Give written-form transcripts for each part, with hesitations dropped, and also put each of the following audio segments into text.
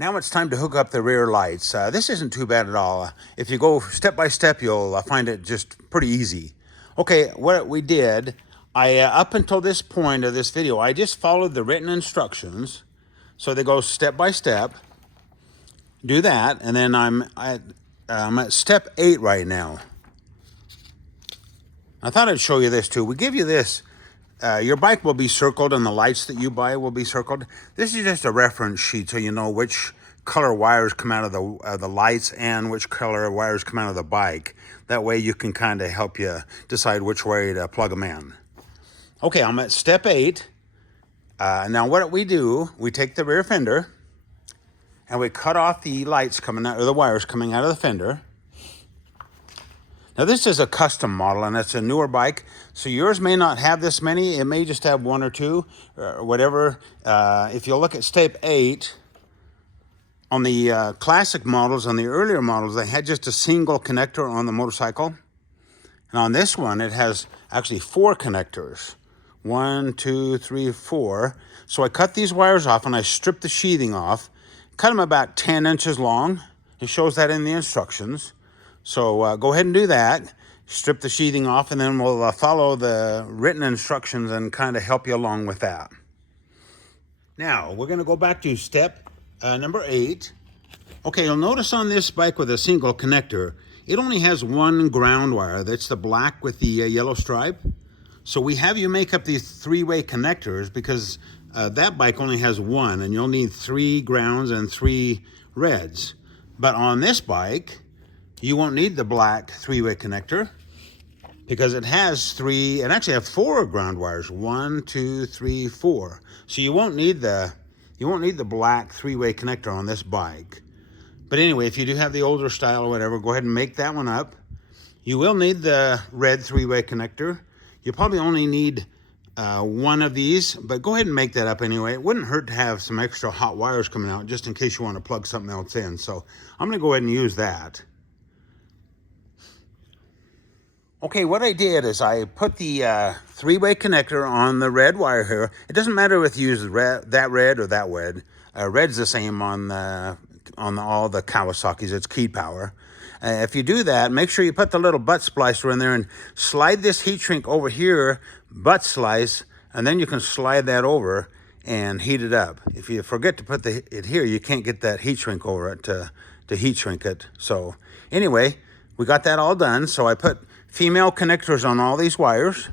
Now it's time to hook up the rear lights. This isn't too bad at all. If you go step by step, you'll find it just pretty easy. Okay, what we did, up until this point of this video, I just followed the written instructions. So they go step by step. Do that, and then I'm at step 8 right now. I thought I'd show you this too. We give you this. Your bike will be circled and the lights that you buy will be circled. This is just a reference sheet so you know which color wires come out of the lights and which color wires come out of the bike. That way you can kind of help you decide which way to plug them in. Okay, I'm at step 8. Now what we do, we take the rear fender and we cut off the lights coming out, or the wires coming out of the fender. Now this is a custom model and it's a newer bike, so yours may not have this many. It may just have 1 or 2 or whatever. If you look at step 8, on the classic models, on the earlier models, they had just a single connector on the motorcycle. And on this one, it has actually 4 connectors. 1, 2, 3, 4. So I cut these wires off and I stripped the sheathing off. Cut them about 10 inches long. It shows that in the instructions. So go ahead and do that. Strip the sheathing off, and then we'll follow the written instructions and kind of help you along with that. Now, we're going to go back to step number 8. Okay, you'll notice on this bike with a single connector, it only has 1 ground wire. That's the black with the yellow stripe. So we have you make up these 3-way connectors because that bike only has 1, and you'll need 3 grounds and 3 reds. But on this bike, you won't need the black 3-way connector because it has 3, and actually have 4 ground wires. 1, 2, 3, 4. So you won't need the black 3-way connector on this bike. But anyway, if you do have the older style or whatever, go ahead and make that one up. You will need the red 3-way connector. You probably only need 1 of these, but go ahead and make that up anyway. It wouldn't hurt to have some extra hot wires coming out just in case you want to plug something else in. So I'm going to go ahead and use that. Okay, what I did is I put the 3-way connector on the red wire here. It doesn't matter if you use that red or that red. Red's the same on all the Kawasaki's. It's key power. If you do that, make sure you put the little butt splicer in there and slide this heat shrink over here, butt slice, and then you can slide that over and heat it up. If you forget to put it here, you can't get that heat shrink over it to heat shrink it. So anyway, we got that all done. So I put female connectors on all these wires.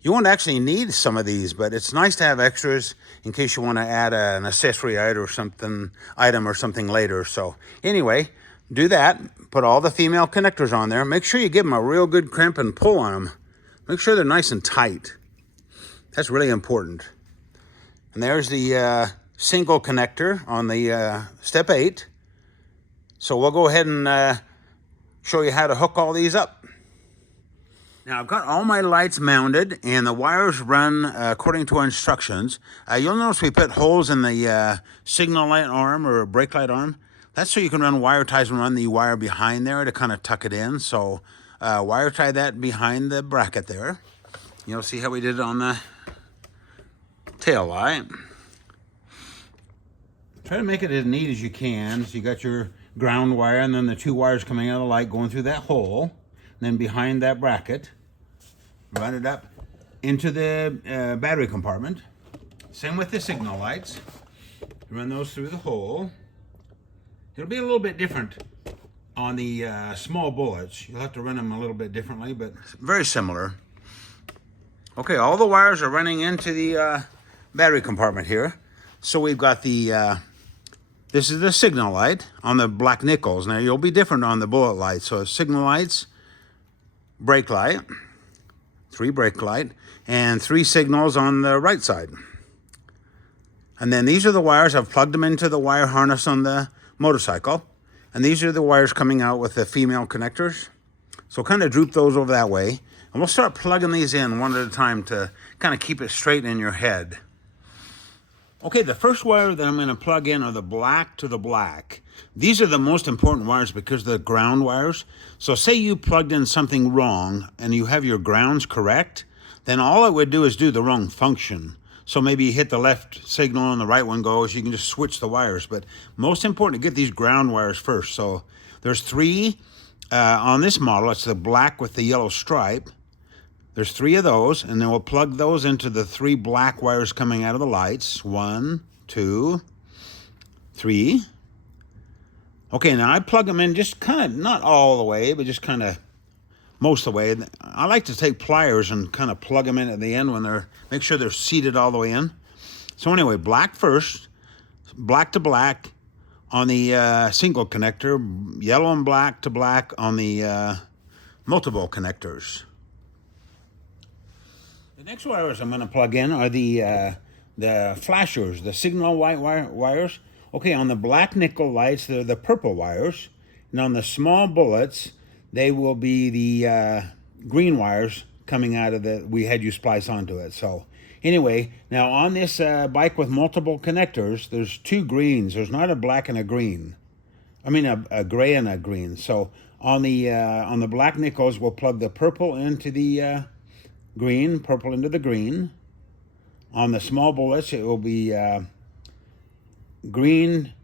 You won't actually need some of these, but it's nice to have extras in case you want to add an accessory item or something later. So anyway, do that. Put all the female connectors on there. Make sure you give them a real good crimp and pull on them. Make sure they're nice and tight. That's really important. And there's the single connector on the step 8. So we'll go ahead and show you how to hook all these up. Now I've got all my lights mounted and the wires run according to instructions. You'll notice we put holes in the signal light arm or brake light arm. That's so you can run wire ties and run the wire behind there to kind of tuck it in. So wire tie that behind the bracket there. You'll see how we did it on the tail light. Try to make it as neat as you can. So you got your ground wire and then the 2 wires coming out of the light going through that hole. And then behind that bracket, run it up into the battery compartment. Same with the signal lights. Run those through the hole. It'll be a little bit different on the small bullets. You'll have to run them a little bit differently, but very similar. Okay, all the wires are running into the battery compartment here. So we've got the, this is the signal light on the black nickels. Now you'll be different on the bullet lights. So signal lights, brake light, 3 brake light, and 3 signals on the right side. And then these are the wires. I've plugged them into the wire harness on the motorcycle. And these are the wires coming out with the female connectors. So kind of droop those over that way. And we'll start plugging these in one at a time to kind of keep it straight in your head. Okay, the first wire that I'm going to plug in are the black to the black. These are the most important wires because they're ground wires. So say you plugged in something wrong and you have your grounds correct, then all it would do is do the wrong function. So maybe you hit the left signal and the right one goes. You can just switch the wires. But most important to get these ground wires first. So there's three on this model. It's the black with the yellow stripe. There's three of those, and then we'll plug those into the three black wires coming out of the lights. 1, 2, 3. Okay, now I plug them in just kind of, not all the way, but just kind of most of the way. I like to take pliers and kind of plug them in at the end when they're, make sure they're seated all the way in. So anyway, black first, black to black on the single connector, yellow and black to black on the multiple connectors. The next wires I'm going to plug in are the flashers, the signal white wires. Okay, on the black nickel lights, they're the purple wires. And on the small bullets, they will be the green wires coming out of the, we had you splice onto it. So anyway, now on this bike with multiple connectors, there's two greens. There's not a black and a green. I mean a gray and a green. So on the black nickels, we'll plug the purple into the green, purple into the green. On the small bullets, it will be green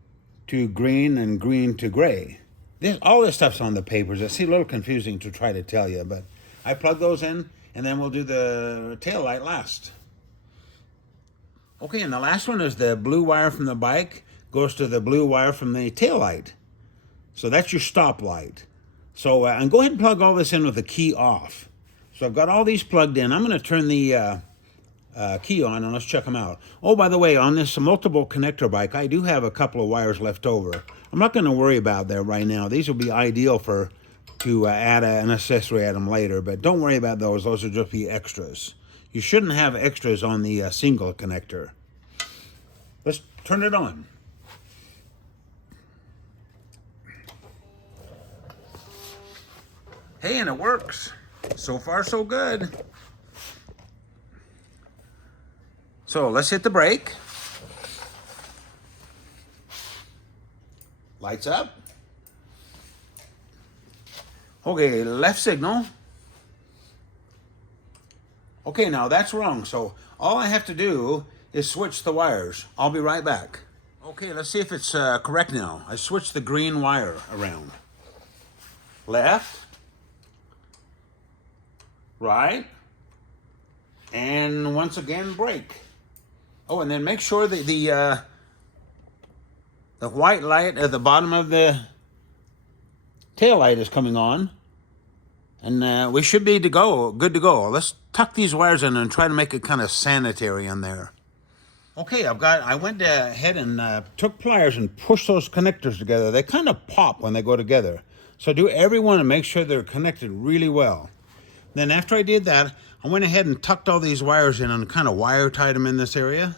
to green and green to gray. All this stuff's on the papers. It's a little confusing to try to tell you, but I plug those in, and then we'll do the tail light last. Okay, and the last one is the blue wire from the bike goes to the blue wire from the tail light. So that's your stop light. So and go ahead and plug all this in with the key off. So I've got all these plugged in. I'm going to turn the key on and let's check them out. Oh, by the way, on this multiple connector bike, I do have a couple of wires left over. I'm not going to worry about that right now. These will be ideal to add an accessory at them later, but don't worry about those. Those will just be extras. You shouldn't have extras on the single connector. Let's turn it on. Hey, and it works. So far, so good. So let's hit the brake. Lights up. Okay, left signal. Okay, now that's wrong. So all I have to do is switch the wires. I'll be right back. Okay, let's see if it's correct now. I switched the green wire around. Left. Right. And once again, brake. Oh, and then make sure that the white light at the bottom of the tail light is coming on. And we should be good to go. Let's tuck these wires in and try to make it kind of sanitary in there. Okay, I went ahead and took pliers and pushed those connectors together. They kind of pop when they go together. So do every one and make sure they're connected really well. Then after I did that, I went ahead and tucked all these wires in and kind of wire tied them in this area.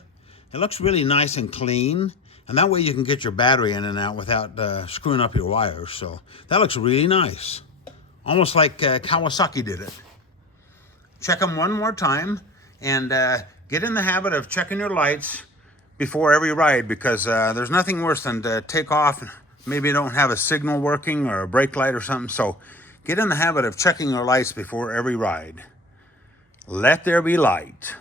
It looks really nice and clean. And that way you can get your battery in and out without screwing up your wires. So that looks really nice. Almost like Kawasaki did it. Check them one more time and get in the habit of checking your lights before every ride, because there's nothing worse than to take off, maybe you don't have a signal working or a brake light or something. So get in the habit of checking your lights before every ride. Let there be light.